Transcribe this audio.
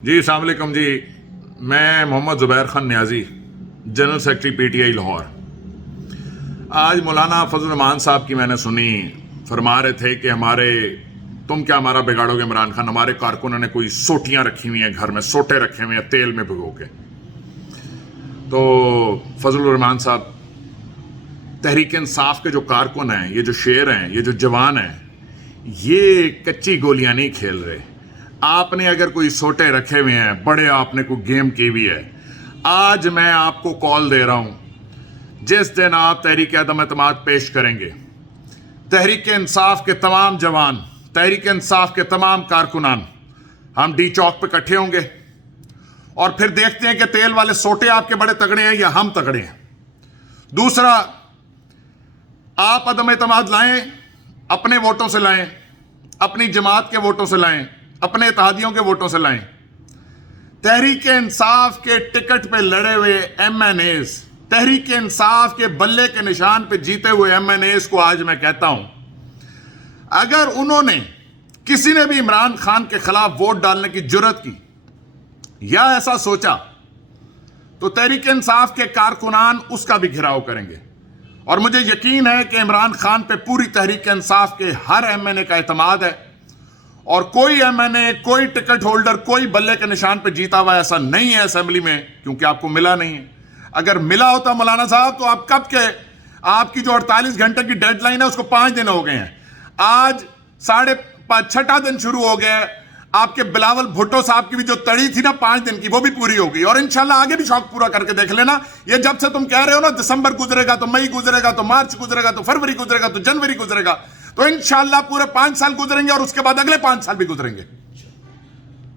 جی السلام علیکم جی، میں Muhammad Zubair Khan Niazi, general secretary P T I Lahore. آج مولانا فضل الرحمان صاحب کی میں نے سنی، فرما رہے تھے کہ تم کیا ہمارا بگاڑو گے عمران خان، ہمارے کارکنوں نے کوئی سوٹیاں رکھی ہوئی ہیں گھر میں، سوٹے رکھے ہوئے ہیں تیل میں بھگو کے۔ تو فضل الرحمان صاحب، تحریک انصاف کے جو کارکن ہیں، یہ جو شیر ہیں، یہ جو جوان ہیں، یہ کچی گولیاں نہیں کھیل رہے۔ آپ نے اگر کوئی سوٹے رکھے ہوئے ہیں، بڑے آپ نے کوئی گیم کی ہوئی ہے، آج میں آپ کو کال دے رہا ہوں، جس دن آپ تحریک عدم اعتماد پیش کریں گے، تحریک انصاف کے تمام جوان، تحریک انصاف کے تمام کارکنان، ہم ڈی چوک پہ اکٹھے ہوں گے اور پھر دیکھتے ہیں کہ تیل والے سوٹے آپ کے بڑے تگڑے ہیں یا ہم تگڑے ہیں۔ دوسرا، آپ عدم اعتماد لائیں، اپنے ووٹوں سے لائیں، اپنی جماعت کے ووٹوں سے لائیں، اپنے اتحادیوں کے ووٹوں سے لائیں۔ تحریک انصاف کے ٹکٹ پہ لڑے ہوئے M N as, Tehreek Insaf کے بلے کے نشان پہ جیتے ہوئے ایم این ایز کو آج میں کہتا ہوں، اگر انہوں نے کسی نے بھی عمران خان کے خلاف ووٹ ڈالنے کی جرت کی یا ایسا سوچا تو تحریک انصاف کے کارکنان اس کا بھی گھراؤ کریں گے۔ اور مجھے یقین ہے کہ عمران خان پہ پوری تحریک انصاف کے ہر ایم این اے کا اعتماد ہے، اور کوئی ایم این اے، کوئی ٹکٹ ہولڈر، کوئی بلے کے نشان پہ جیتا ہوا ایسا نہیں ہے اسمبلی میں، کیونکہ آپ کو ملا نہیں ہے۔ اگر ملا ہوتا مولانا صاحب تو آپ کب کے، آپ کی جو 48 گھنٹے کی ڈیڈ لائن ہے اس کو 5 دن ہو گئے ہیں، آج 6.5 دن شروع ہو گیا ہے۔ آپ کے بلاول بھٹو صاحب کی بھی جو تڑی تھی نا 5 دن کی، وہ بھی پوری ہو گئی، اور انشاءاللہ آگے بھی شوق پورا کر کے دیکھ لینا۔ یہ جب سے تم کہہ رہے ہو نا دسمبر گزرے گا تو مئی گزرے گا تو مارچ گزرے گا تو فروری گزرے گا تو جنوری گزرے گا، تو انشاءاللہ پورے 5 سال گزریں گے اور اس کے بعد اگلے 5 سال بھی گزریں گے۔